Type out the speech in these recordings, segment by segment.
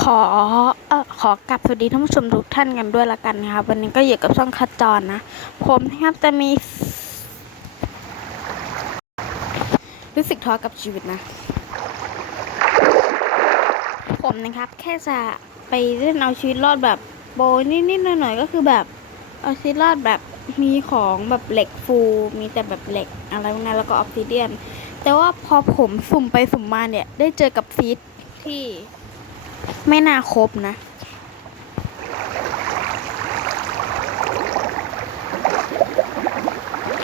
ขอเออขอกลับสวัสดีท่านผู้ชมทุกท่านกันด้วยละกันนะครับวันนี้ก็อยู่กับช่องคัดจรนะ ผมนะครับจะมี รู้สึกท้อกับชีวิตนะ ผมนะครับ แค่จะไปเล่นเอาชีวิตรอดแบบโบยนิดๆหน่อยๆก็คือแบบเอาชีวิตรอดแบบมีของแบบเหล็กฟู มีแต่แบบเหล็กอะไรพวกนั้นแล้วก็ออฟซิเดียน แต่ว่าพอผมสุ่มไปสุ่มมาเนี่ย ได้เจอกับซีดที่ ไม่น่าครบนะ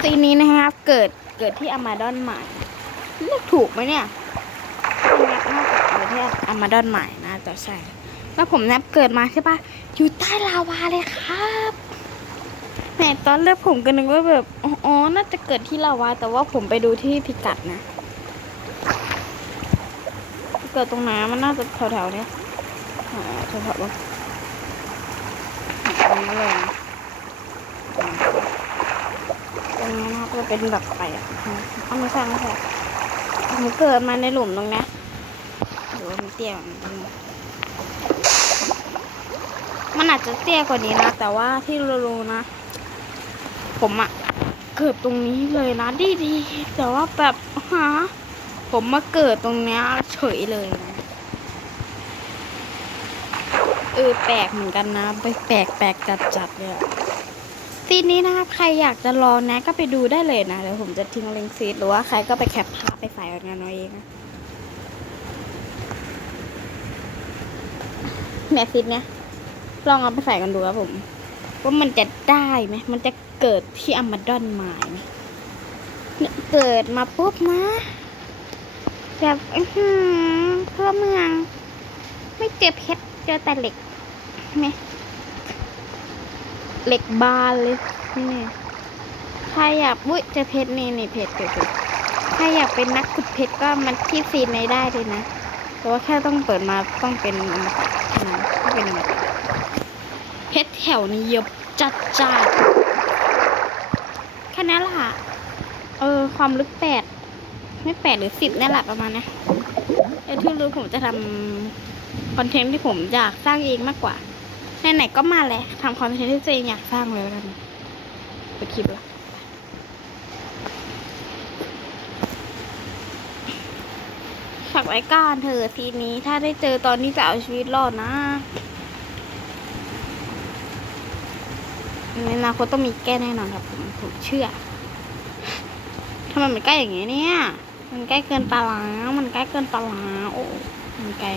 ซีนนี้นะครับ เกิดเกิดที่อามาดอนใหม่เลือกถูกไหมเนี่ยน่าจะเกิดที่อามาดอนใหม่นะจะใช่ แล้วผมนับเกิดมาใช่ปะอยู่ใต้ลาวาเลยครับแหมตอนแรกผมก็นึกว่าแบบอ๋ออ๋อน่าจะเกิดที่ลาวา แต่ว่าผมไปดูที่พิกัดนะ เกิดตรงไหนมันน่าจะแถวๆเนี้ย หาโทรศัพท์บ้างตรงนี้เลยตรงนี้นะครับจะเป็นแบบไปอะเอาไม่ใช่ไม่ใช่ผมเกิดมาในหลุมตรงนี้หรือว่ามันเตี้ยมันอาจจะเตี้ยกว่านี้นะ แต่ว่าที่รู้ๆนะ ผมอะเกิดตรงนี้เลยนะดีดีๆแต่ว่าแบบหาผมมาเกิดตรงนี้เฉยเลยนะ เออแปลกเหมือนกันนะไปแปลกแปลกจัดจัดเลยซีนนี้นะคะใครอยากจะรอนะ ก็ไปดูได้เลยนะเดี๋ยวผมจะทิ้งลิงก์ซีดหรือว่าใครก็ไปแคปภาพไปใส่กันเอาเองนะเนี่ซีดเนี้ยลองเอาไปใส่กันดูครับผมว่ามันจะได้ไหมมันจะเกิดที่อมาดอนไม้ไหมเนี่ยเกิดมาปุ๊บนะแบบอื้อหือเพื่อเมือง ไม่เจอเพชร เจอแต่เหล็กไหมเหล็กบานเลยนี่ใครอยากบุ้ยเจอเพชรนี่นี่เพชรเจอเพชรใครอยากเป็นนักขุดเพชรก็มันที่ซีนในได้เลยนะแต่ว่าแค่ต้องเปิดมาต้องเป็นอมตะต้องเป็นอมตะเพชรแถวนี้เยอะจัดจ้าดแค่นั้นแหละเออความลึกแปดไม่แปดหรือสิบนี่แหละประมาณนะเออที่รู้ผมจะทำ คอนเทนต์ที่ผมอยากสร้างเองมากกว่าไหนๆก็มาเลยทำคอนเทนต์ที่ตัวเองอยากสร้างเลยกันไปคลิปละฝากไว้ก่อนเธอะทีนี้ถ้าได้เจอตอนนี้จะเอาชีวิตรอดนะในอนาคตต้องมีแก้แน่นอนครับผมผมเชื่อทำไมมันใกล้อย่างเงี้ยเนี่ย มันใกล้เกินปลาล้ามันใกล้เกินปลาล้าโอ้ มันไกล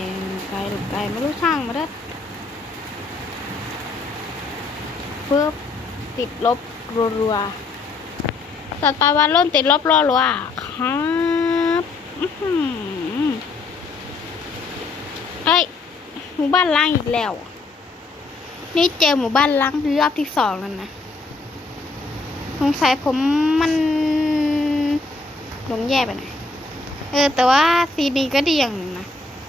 ไกลหรือไกลไม่รู้ช่างมาเด้อเพิ่มติดลบรัวๆสัตว์ปลาวานล่นติดลบรัวๆครับอื้อหือเอ้ยหมู่บ้านล้างอีกแล้ว นี่เจอหมู่บ้านล้างรอบที่สองแล้วนะสงสัยผมมันลงแย่ไปหน่อยเออ แต่ว่าซีดีก็ดีอย่างนึงนะ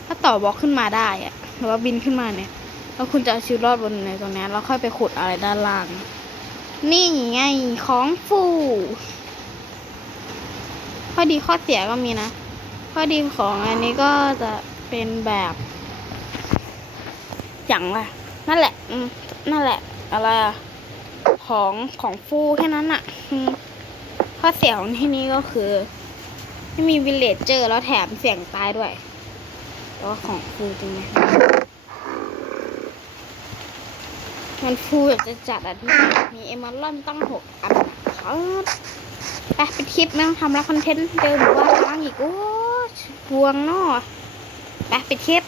ถ้าต่อบล็อกขึ้นมาได้อะหรือว่าบินขึ้นมาเนี่ย แล้วคุณจะเอาชีวิตรอดบนในตรงนี้แล้วค่อยไปขุดอะไรด้านล่าง นี่ไงของฟูข้อดีข้อเสียก็มีนะ ข้อดีของอันนี้ก็จะเป็นแบบอย่างว่านั่นแหละอืมนั่นแหละ อะไรอะของของฟูแค่นั้นอะข้อเสียของที่นี่ก็คือ ไม่มีวิลเลจเจอร์แล้วแถมเสี่ยงตายด้วย แต่ว่าของฟูจริงไหมมันฟูแบบจะจัดอะที่มีเอมอลลอนตั้งหกอันครับไปปิดคลิปไม่ต้องทำแล้วคอนเทนต์เดิมว่าล้างอีกโอ้ยวงเนอะไปปิดคลิป